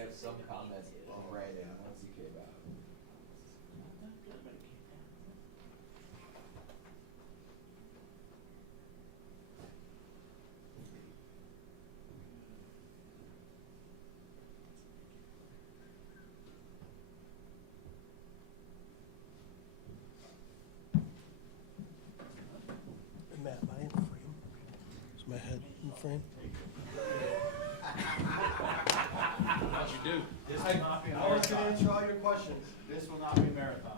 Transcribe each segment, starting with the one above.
have some comments from Brandon once he came out. Matt, am I in frame? Is my head in frame? How'd you do? This will not be a I was gonna marathon. answer all your questions. This will not be a marathon.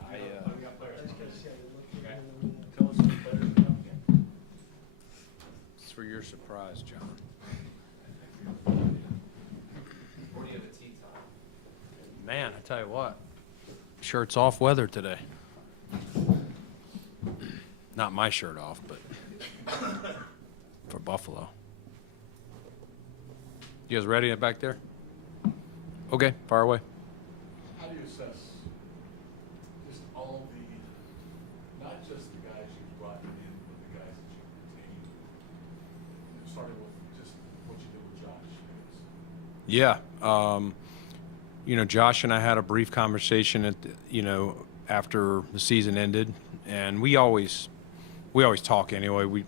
I, We got players. Okay. Tell us who the players are coming. It's for your surprise, John. Or do you have a tea time? Man, I tell you what, shirt's off weather today. Not my shirt off, but for Buffalo. You guys ready back there? Okay, fire away. How do you assess just all the, not just the guys you brought in, but the guys that you retained? Starting with just what you did with Josh. Yeah. Josh and I had a brief conversation after the season ended, and we always talk anyway. We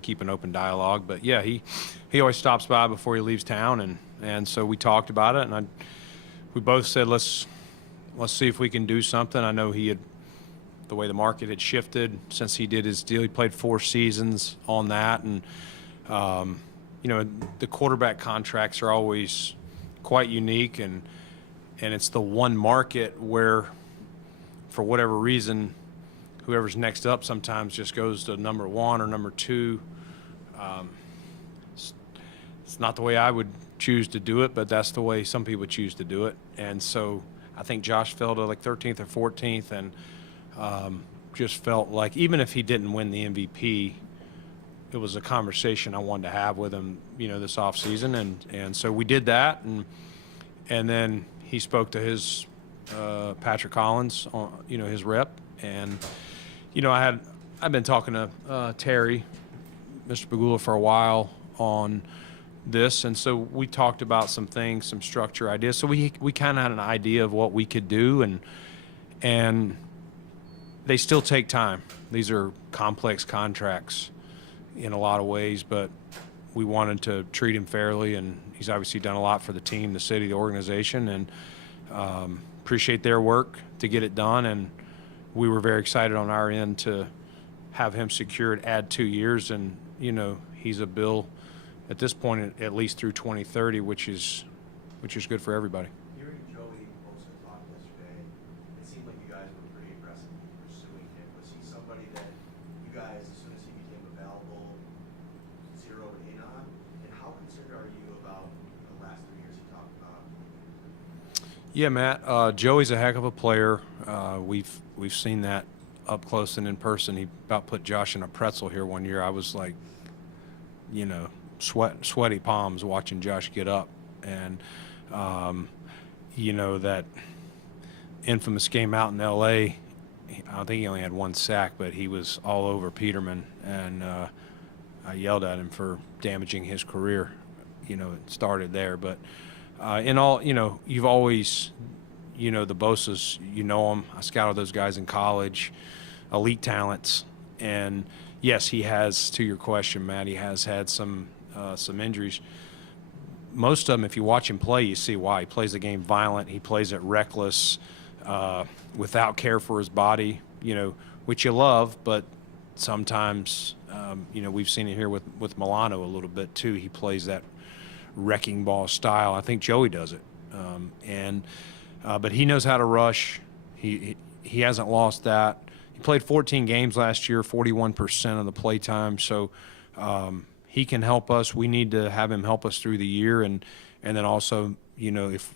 keep an open dialogue, but yeah, he always stops by before he leaves town, and so we talked about it, and we both said let's see if we can do something. I know the way the market had shifted since he did his deal. He played 4 seasons on that, and the quarterback contracts are always quite unique, and it's the one market where, for whatever reason, whoever's next up sometimes just goes to number 1 or number 2. It's not the way I would choose to do it, but that's the way some people choose to do it. And so I think Josh fell to like 13th or 14th, and just felt like even if he didn't win the MVP, it was a conversation I wanted to have with him, this offseason. And so we did that, and then he spoke to his Patrick Collins, his rep, and I've been talking to Terry, Mr. Pagula, for a while on this, and so we talked about some things, some structure ideas. So we kind of had an idea of what we could do, and they still take time. These are complex contracts in a lot of ways, but we wanted to treat him fairly, and he's obviously done a lot for the team, the city, the organization, and appreciate their work to get it done. And we were very excited on our end to have him secured, add 2 years, and he's a Bill at this point at least through 2030, which is good for everybody. Hearing Joey Bosa talk yesterday, it seemed like you guys were pretty aggressive in pursuing him. Was he somebody that you guys, as soon as he became available, zeroed in on? And how concerned are you about the last 3 years he talked about? Yeah, Matt. Joey's a heck of a player. We've seen that up close and in person. He about put Josh in a pretzel here one year. I was like, sweaty palms watching Josh get up, and that infamous game out in L.A. I don't think he only had 1 sack, but he was all over Peterman, and I yelled at him for damaging his career. It started there, but in all, you've always, the Bosas, them. I scouted those guys in college, elite talents, and yes, he has. To your question, Matt, he has had some injuries. Most of them, if you watch him play, you see why. He plays the game violent. He plays it reckless, without care for his body, which you love, but sometimes, we've seen it here with Milano a little bit too. He plays that wrecking ball style. I think Joey does it. But he knows how to rush. He hasn't lost that. He played 14 games last year, 41% of the play time. So he can help us. We need to have him help us through the year, and then also, if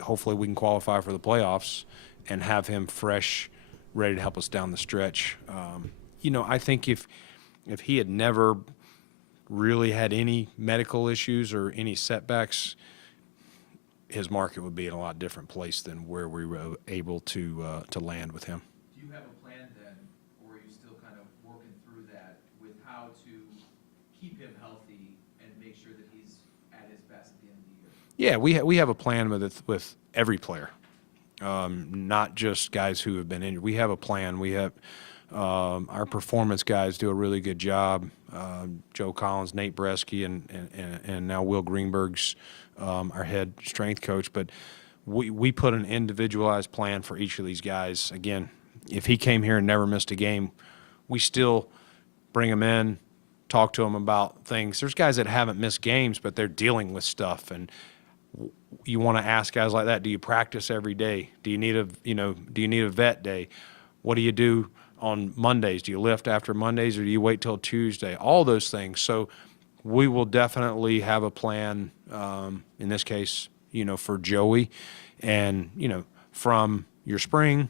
hopefully we can qualify for the playoffs and have him fresh, ready to help us down the stretch. I think if he had never really had any medical issues or any setbacks, his market would be in a lot different place than where we were able to land with him. Do you have a plan then, or are you still kind of working through that with how to keep him healthy and make sure that he's at his best at the end of the year? Yeah, we have a plan with every player, not just guys who have been injured. We have a plan. We have our performance guys do a really good job. Joe Collins, Nate Bresky, and now Will Greenberg's our head strength coach. But we put an individualized plan for each of these guys. Again, if he came here and never missed a game, we still bring him in, talk to him about things. There's guys that haven't missed games, but they're dealing with stuff, and you want to ask guys like that, do you practice every day? Do you need a vet day? What do you do on Mondays? Do you lift after Mondays, or do you wait till Tuesday? All those things. So we will definitely have a plan, in this case, for Joey, and, from your spring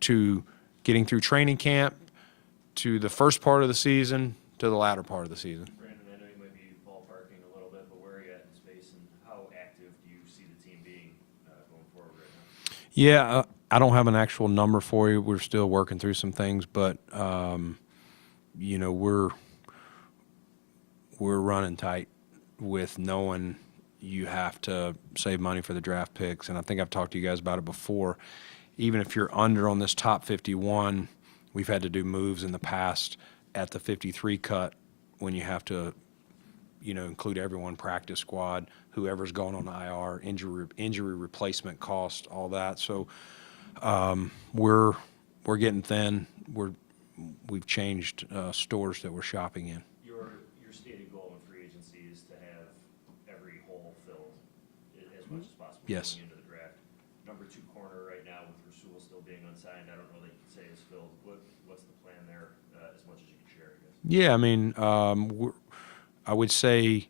to getting through training camp to the first part of the season to the latter part of the season. Brandon, I know you might be ballparking a little bit, but where are you at in space, and how active do you see the team being going forward right now? Yeah, I don't have an actual number for you. We're still working through some things, but we're running tight with knowing you have to save money for the draft picks, and I think I've talked to you guys about it before. Even if you're under on this top 51, we've had to do moves in the past at the 53 cut when you have to, include everyone, practice squad, whoever's going on IR, injury replacement cost, all that. So we're getting thin. We've changed stores that we're shopping in. Your stated goal in free agency is to have every hole filled as much as possible Yes. going into the draft. Number 2 corner right now with Rasul still being unsigned, I don't know that you can say is filled. What's the plan there, as much as you can share, I guess? Yeah, I mean, I would say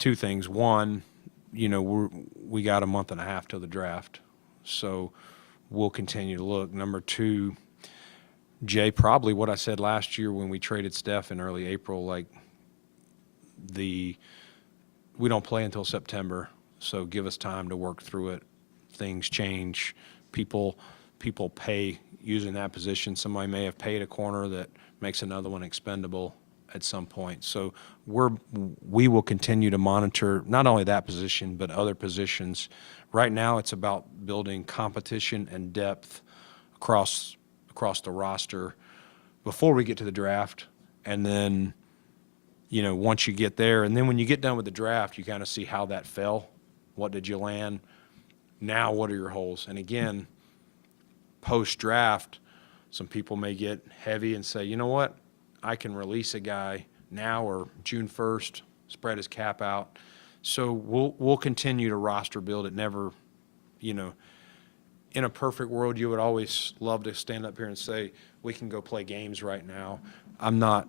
2 things. One, we got a month and a half till the draft, so we'll continue to look. Number 2, Jay, probably what I said last year when we traded Steph in early April, we don't play until September, so give us time to work through it. Things change. People pay using that position. Somebody may have paid a corner that makes another one expendable at some point. So we will continue to monitor not only that position but other positions. Right now it's about building competition and depth across the roster before we get to the draft, and then once you get there, and then when you get done with the draft, you kind of see how that fell. What did you land? Now what are your holes? And again, post-draft, some people may get heavy and say, you know what, I can release a guy now or June 1st, spread his cap out. So we'll continue to roster build. It never, in a perfect world, you would always love to stand up here and say, we can go play games right now. I'm not,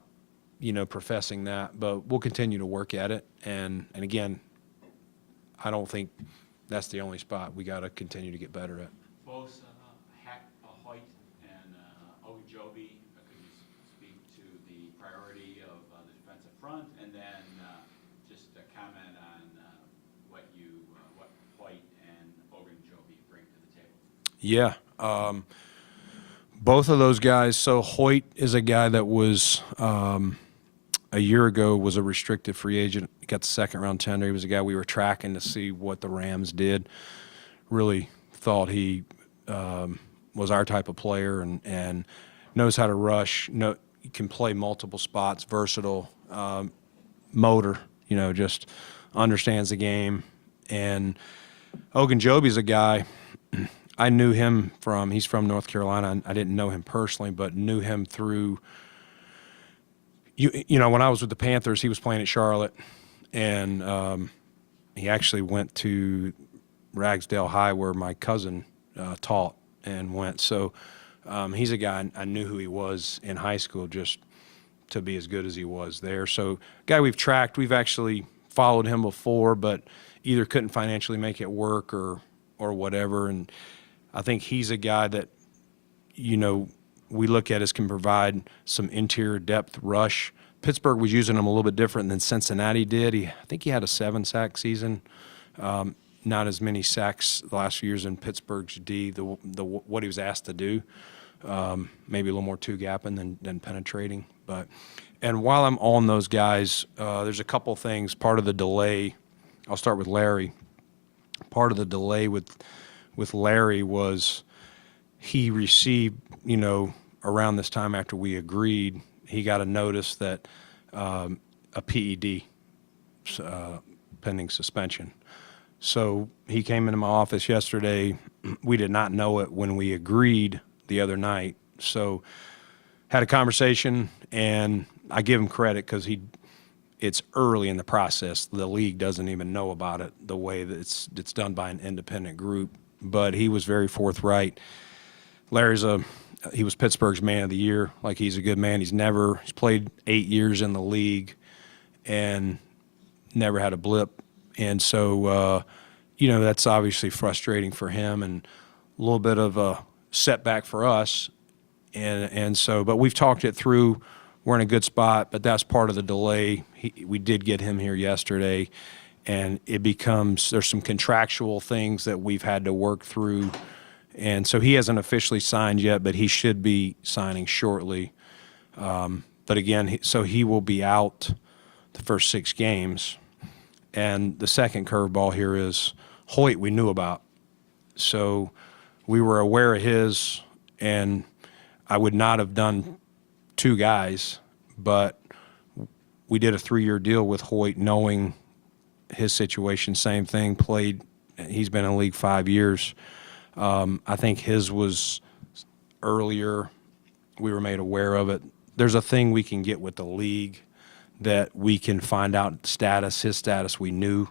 professing that, but we'll continue to work at it. And again, I don't think that's the only spot we got to continue to get better at. Bosa, Hoyt, and Ogunjobi, could you speak to the priority of the defensive front, and then just a comment on what Hoyt and Ogunjobi bring to the table? Yeah. Both of those guys. So Hoyt is a guy that was a year ago was a restricted free agent. He got the 2nd round tender. He was a guy we were tracking to see what the Rams did. Really thought he was our type of player and knows how to rush. Can play multiple spots, versatile, motor. Just understands the game. And Ogunjobi's a guy. I knew him he's from North Carolina. I didn't know him personally, but knew him through, when I was with the Panthers, he was playing at Charlotte, and he actually went to Ragsdale High where my cousin taught and went. So he's a guy I knew who he was in high school just to be as good as he was there. So guy we've tracked. We've actually followed him before, but either couldn't financially make it work or whatever. And I think he's a guy that, we look at as can provide some interior depth rush. Pittsburgh was using him a little bit different than Cincinnati did. I think he had a 7-sack season. Not as many sacks the last few years in Pittsburgh's D, what he was asked to do. Maybe a little more two-gapping than penetrating. And while I'm on those guys, there's a couple things. Part of the delay, I'll start with Larry. part of the delay with Larry was he received, you know, around this time after we agreed, he got a notice that a PED pending suspension. So he came into my office yesterday. We did not know it when we agreed the other night. So had a conversation, and I give him credit because it's early in the process. The league doesn't even know about it the way that it's done by an independent group. But he was very forthright. He was Pittsburgh's man of the year. Like, he's a good man. He's played 8 years in the league and never had a blip. And so, you know, that's obviously frustrating for him and a little bit of a setback for us. And so, but we've talked it through. We're in a good spot, but that's part of the delay. We did get him here yesterday, and there's some contractual things that we've had to work through. And so he hasn't officially signed yet, but he should be signing shortly. But again, so he will be out the first 6 games. And the second curveball here is Hoyt we knew about. So we were aware of his, and I would not have done 2 guys, but we did a 3-year deal with Hoyt knowing his situation. Same thing, he's been in the league 5 years. I think his was earlier. We were made aware of it. There's a thing we can get with the league that we can find out his status we knew,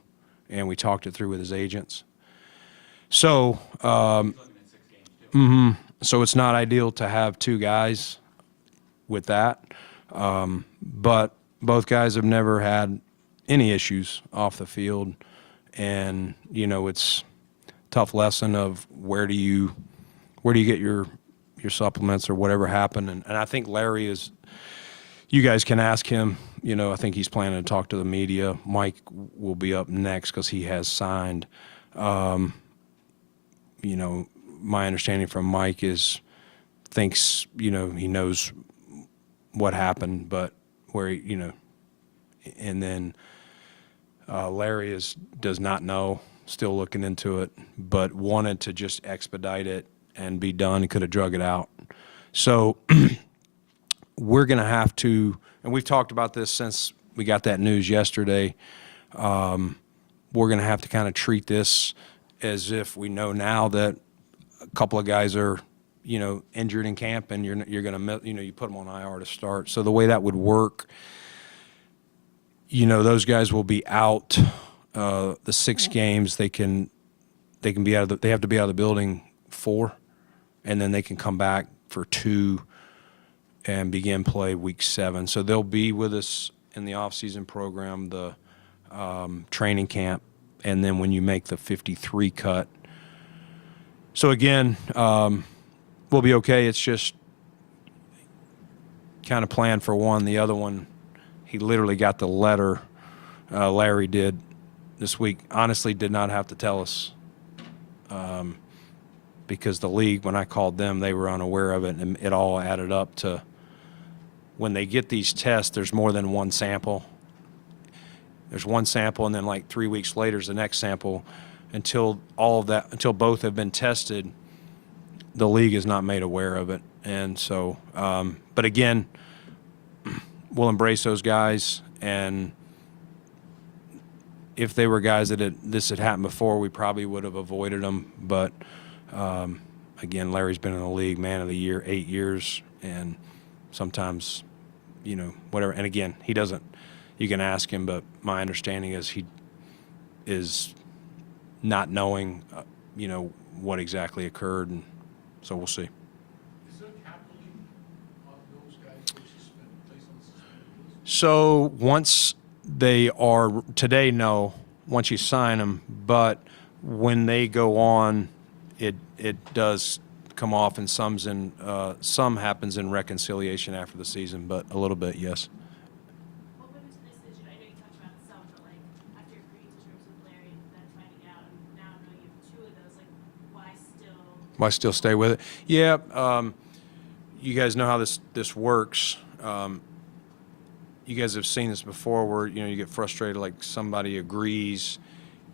and we talked it through with his agents. So, so it's not ideal to have 2 guys with that, but both guys have never had any issues off the field, and you know, it's a tough lesson of where do you get your supplements or whatever happened. And I think Larry is, you guys can ask him, you know, I think he's planning to talk to the media. Mike will be up next because he has signed. You know, my understanding from Mike thinks, you know, he knows what happened, but where, you know, and then Larry does not know, still looking into it, but wanted to just expedite it and be done. He could have drug it out. So we're going to have to, and we've talked about this since we got that news yesterday, we're going to have to kind of treat this as if we know now that a couple of guys are, you know, injured in camp, and you're going to, you know, you put them on IR to start. So the way that would work, you know, those guys will be out the 6 games. They can be out of they have to be out of the building 4, and then they can come back for 2 and begin play week 7. So they'll be with us in the off-season program, the training camp, and then when you make the 53 cut. So again, we'll be okay. It's just kind of planned for one. The other one, he literally got the letter, Larry did this week. Honestly, did not have to tell us, because the league, when I called them, they were unaware of it, and it all added up to when they get these tests, there's more than one sample. There's one sample, and then like 3 weeks later is the next sample. Until both have been tested, the league is not made aware of it. And so, but again, we'll embrace those guys, and if they were guys that this had happened before, we probably would have avoided them. But again, Larry's been in the league, man of the year, 8 years, and sometimes, you know, whatever. And again, he doesn't. You can ask him, but my understanding is he is not knowing, you know, what exactly occurred, and so we'll see. Is there a cap limit on those guys who are placed on the suspended list? So once they are today, no. Once you sign them, but when they go on, it does come off, and some happens in reconciliation after the season, but a little bit, yes. What went into the decision? I know you talked about some, but like after agreeing to terms with Larry and then finding out, and now knowing you have 2 of those, like why still stay with it? Yeah, you guys know how this works. You guys have seen this before, where, you know, you get frustrated, like somebody agrees,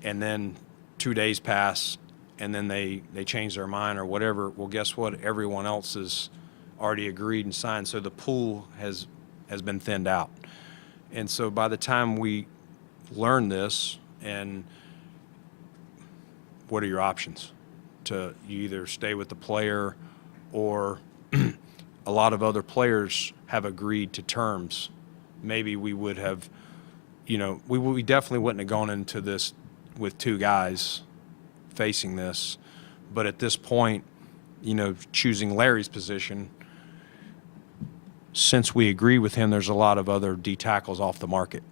and then 2 days pass and then they change their mind or whatever. Well, guess what? Everyone else has already agreed and signed, so the pool has been thinned out. And so by the time we learn this, and what are your options? You either stay with the player, or a lot of other players have agreed to terms. Maybe we would have, we definitely wouldn't have gone into this with 2 guys facing this. But at this point, choosing Larry's position, since we agree with him, there's a lot of other D tackles off the market.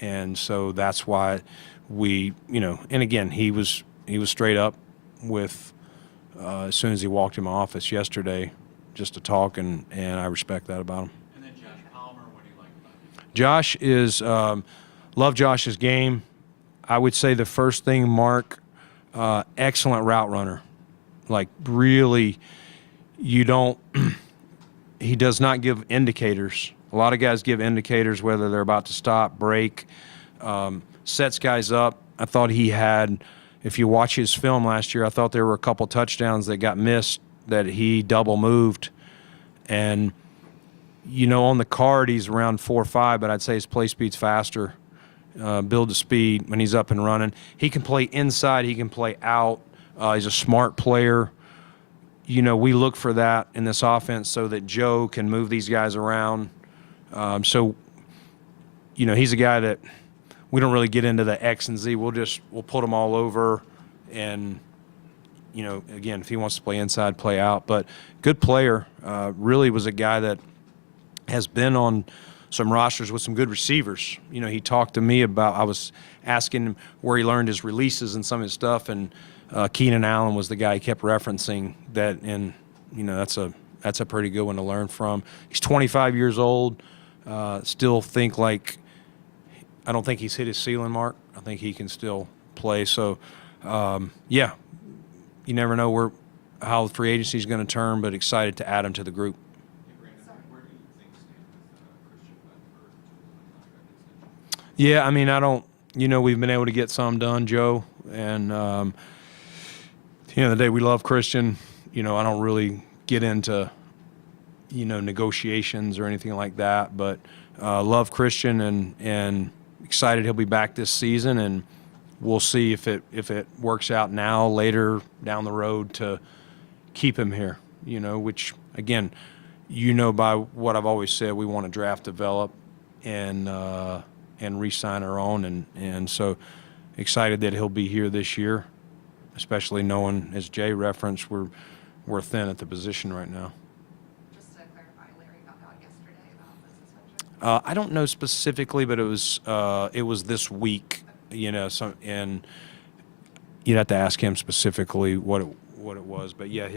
And so that's why we, and again, he was straight up with, as soon as he walked in my office yesterday, just to talk, and I respect that about him. And then Josh Palmer, what do you like about him? Josh is, love Josh's game. I would say the first thing, Mark, excellent route runner. Like, really, he does not give indicators. A lot of guys give indicators whether they're about to stop, break, sets guys up. I thought he had, if you watch his film last year, I thought there were a couple touchdowns that got missed that he double moved. And, on the card, he's around 4.5, but I'd say his play speed's faster. Build to speed when he's up and running. He can play inside. He can play out. He's a smart player. We look for that in this offense so that Joe can move these guys around. So, he's a guy that we don't really get into the X and Z. We'll put them all over, and, again, if he wants to play inside, play out. But good player. Really was a guy that has been on some rosters with some good receivers. He talked to me about, I was asking him where he learned his releases and some of his stuff, and Kaiir Elam was the guy he kept referencing that, and, that's a pretty good one to learn from. He's 25 years old. Still think like, I don't think he's hit his ceiling, Mark. I think he can still play. So, yeah, you never know how the free agency is going to turn, but excited to add him to the group. Hey, Brandon, where do you think stand with Christian Benford to the contract extension? Yeah, I mean, I don't, we've been able to get some done, Joe. And at the end of the day, we love Christian. I don't really get into, negotiations or anything like that. But love Christian and excited he'll be back this season. And we'll see if it works out now, later down the road to keep him here, which, again, by what I've always said, we want to draft, develop, and re-sign our own. And so excited that he'll be here this year, especially knowing, as Jay referenced, we're thin at the position right now. Just to clarify, Larry found out yesterday about the suspension? I don't know specifically, but it was this week, and you'd have to ask him specifically what it was. But yeah,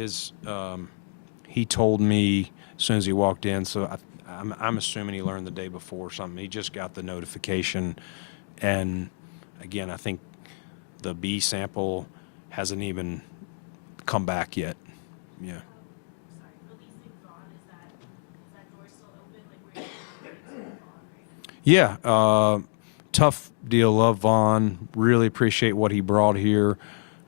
he told me as soon as he walked in, so I'm assuming he learned the day before or something. He just got the notification, and again, I think the B sample hasn't even come back yet. Yeah. Sorry, releasing Vaughn, is that door still open? Like, where you Vaughn right now? Yeah, tough deal. Love Vaughn. Really appreciate what he brought here.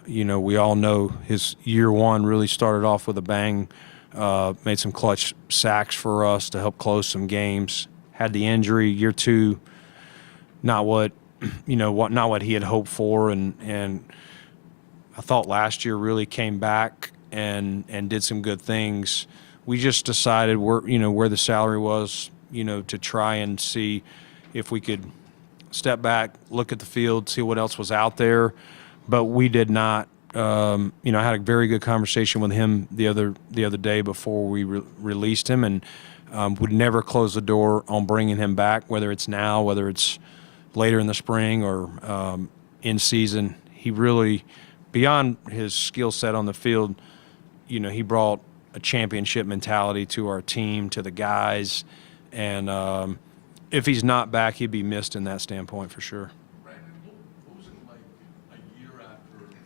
We all know his year one really started off with a bang. Made some clutch sacks for us to help close some games. Had the injury. Year two, not what he had hoped for, and I thought last year really came back and did some good things. We just decided where the salary was, to try and see if we could step back, look at the field, see what else was out there. But we did not. I had a very good conversation with him the other day before we released him, and would never close the door on bringing him back, whether it's now, whether it's later in the spring or in season. He really, beyond his skill set on the field, he brought a championship mentality to our team, to the guys, and if he's not back, he'd be missed in that standpoint for sure. Brandon, what was it like a year after you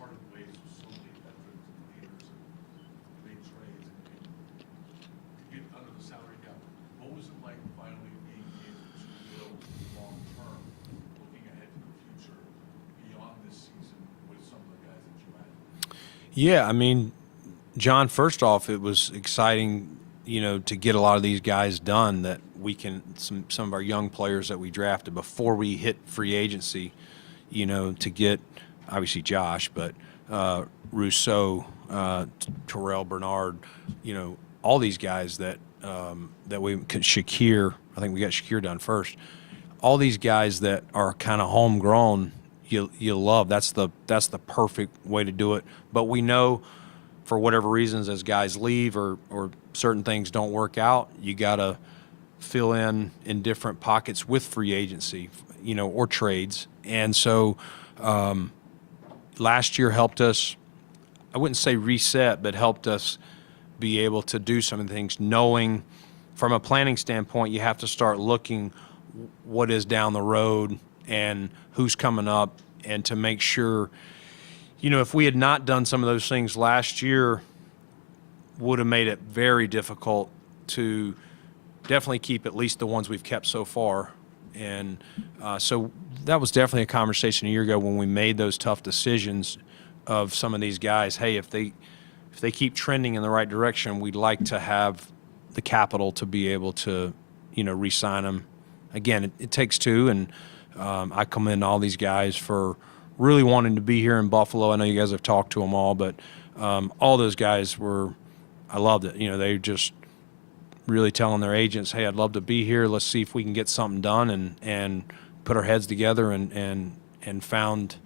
parted ways with so many veterans and leaders and made trades and to get under the salary cap? What was it like finally being able to build long-term, looking ahead to the future beyond this season? Was Yeah, I mean, John, first off, it was exciting, to get a lot of these guys done that we can, some of our young players that we drafted before we hit free agency, to get, obviously Josh, but Rousseau, Terrell Bernard, all these guys that Shakir, I think we got Shakir done first. All these guys that are kind of homegrown, you love. That's the perfect way to do it. But we know, for whatever reasons, as guys leave or certain things don't work out, you got to fill in different pockets with free agency, or trades. And so last year helped us, I wouldn't say reset, but helped us be able to do some of the things, knowing from a planning standpoint, you have to start looking what is down the road and who's coming up, and to make sure, if we had not done some of those things last year, would have made it very difficult to definitely keep at least the ones we've kept so far. And so that was definitely a conversation a year ago when we made those tough decisions of some of these guys. Hey, if they keep trending in the right direction, we'd like to have the capital to be able to, re-sign them. Again, it takes two, and I commend all these guys for really wanting to be here in Buffalo. I know you guys have talked to them all, but all those guys I loved it. They just really telling their agents, hey, I'd love to be here. Let's see if we can get something done, and put our heads together and found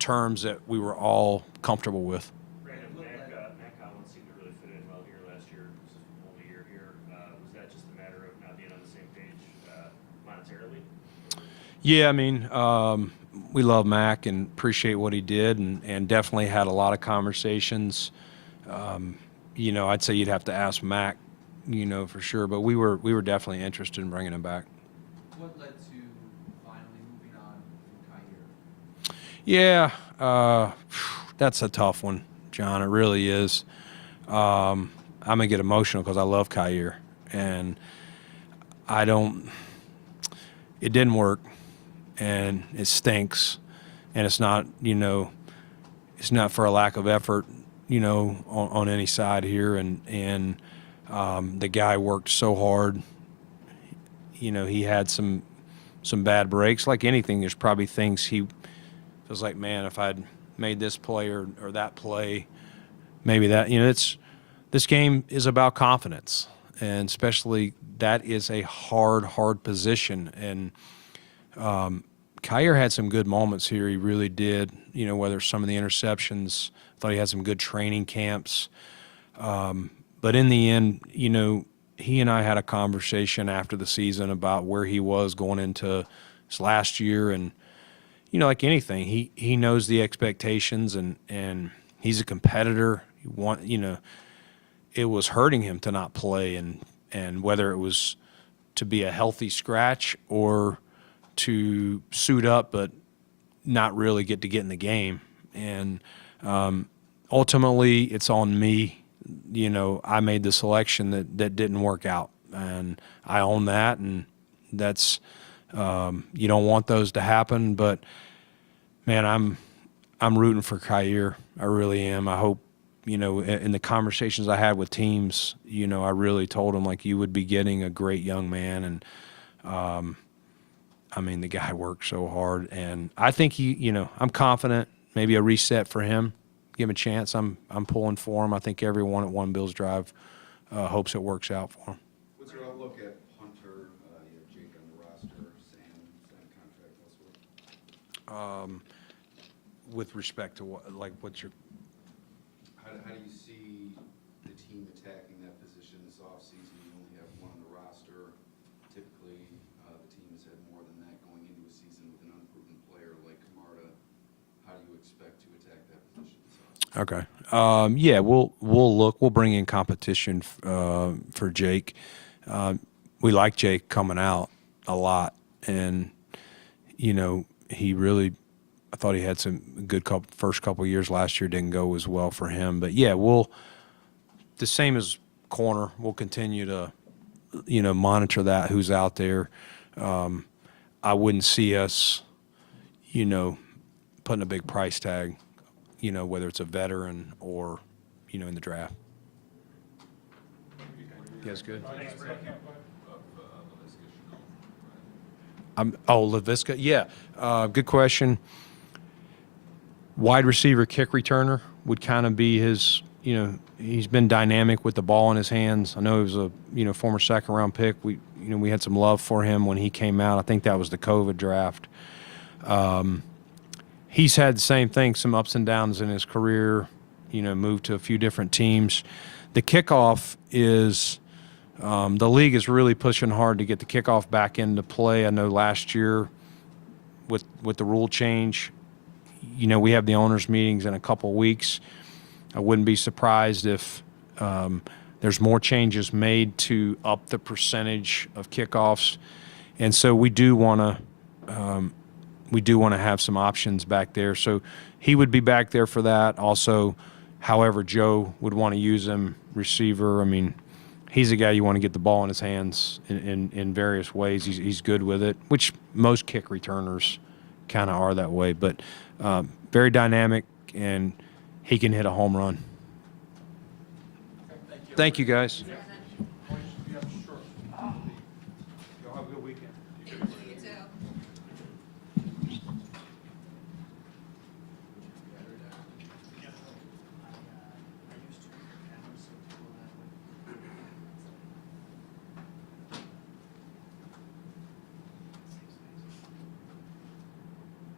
terms that we were all comfortable with. Brandon, Matt Collins seemed to really fit in well here last year. This is only a year here. Was that just a matter of not being on the same page monetarily? Yeah, I mean, we love Mac and appreciate what he did, and definitely had a lot of conversations. I'd say you'd have to ask Mac, for sure, but we were definitely interested in bringing him back. What led to finally moving on from Kaiir? Yeah, that's a tough one, John. It really is. I'm gonna get emotional because I love Kaiir, and it didn't work, and it stinks, and it's not, it's not for a lack of effort, on any side here, and the guy worked so hard. He had some bad breaks. Like anything, there's probably things he feels like, man, if I'd made this play or that play, maybe that, this game is about confidence, and especially that is a hard position. And Kaiir had some good moments here. He really did, whether some of the interceptions, I thought he had some good training camps. But in the end, he and I had a conversation after the season about where he was going into his last year. And, like anything, he knows the expectations, and he's a competitor. It was hurting him to not play, and whether it was to be a healthy scratch or to suit up but not really get in the game. And ultimately, it's on me. I made the selection that didn't work out, and I own that, and that's you don't want those to happen. But man, I'm rooting for Kaiir. I really am. I hope, in the conversations I had with teams, I really told them, like, you would be getting a great young man. And I mean, the guy worked so hard, and I think I'm confident maybe a reset for him. Give him a chance. I'm pulling for him. I think everyone at One Bills Drive hopes it works out for him. What's your outlook at Hunter? You have Jake on the roster, Sam contract elsewhere. With respect to what's your? How do you see the team attacking that position this offseason? You only have one on the roster. Typically, the team has had more than that going into a season with an unproven player like Camarda. How do you expect to attack that position this offseason? Okay. Yeah, we'll look. We'll bring in competition for Jake. We like Jake coming out a lot, and he really. I thought he had some good first couple of years last year. Didn't go as well for him, but yeah, the same as corner. We'll continue to monitor that, who's out there. I wouldn't see us putting a big price tag you know, whether it's a veteran or, you know, in the draft. You guys good? LaVisca, yeah, good question. Wide receiver, kick returner would kind of be his, you know, he's been dynamic with the ball in his hands. I know he was a, you know, former second-round pick. We had some love for him when he came out. I think that was the COVID draft. He's had the same thing, some ups and downs in his career, you know, moved to a few different teams. The kickoff is, the league is really pushing hard to get the kickoff back into play. I know last year with the rule change, you know, we have the owners' meetings in a couple weeks. I wouldn't be surprised if there's more changes made to up the percentage of kickoffs, and so we do want to have some options back there. So he would be back there for that. Also, however Joe would want to use him, receiver. I mean, he's a guy you want to get the ball in his hands in various ways. He's good with it, which most kick returners kind of are that way. But very dynamic, and he can hit a home run. Thank you, guys.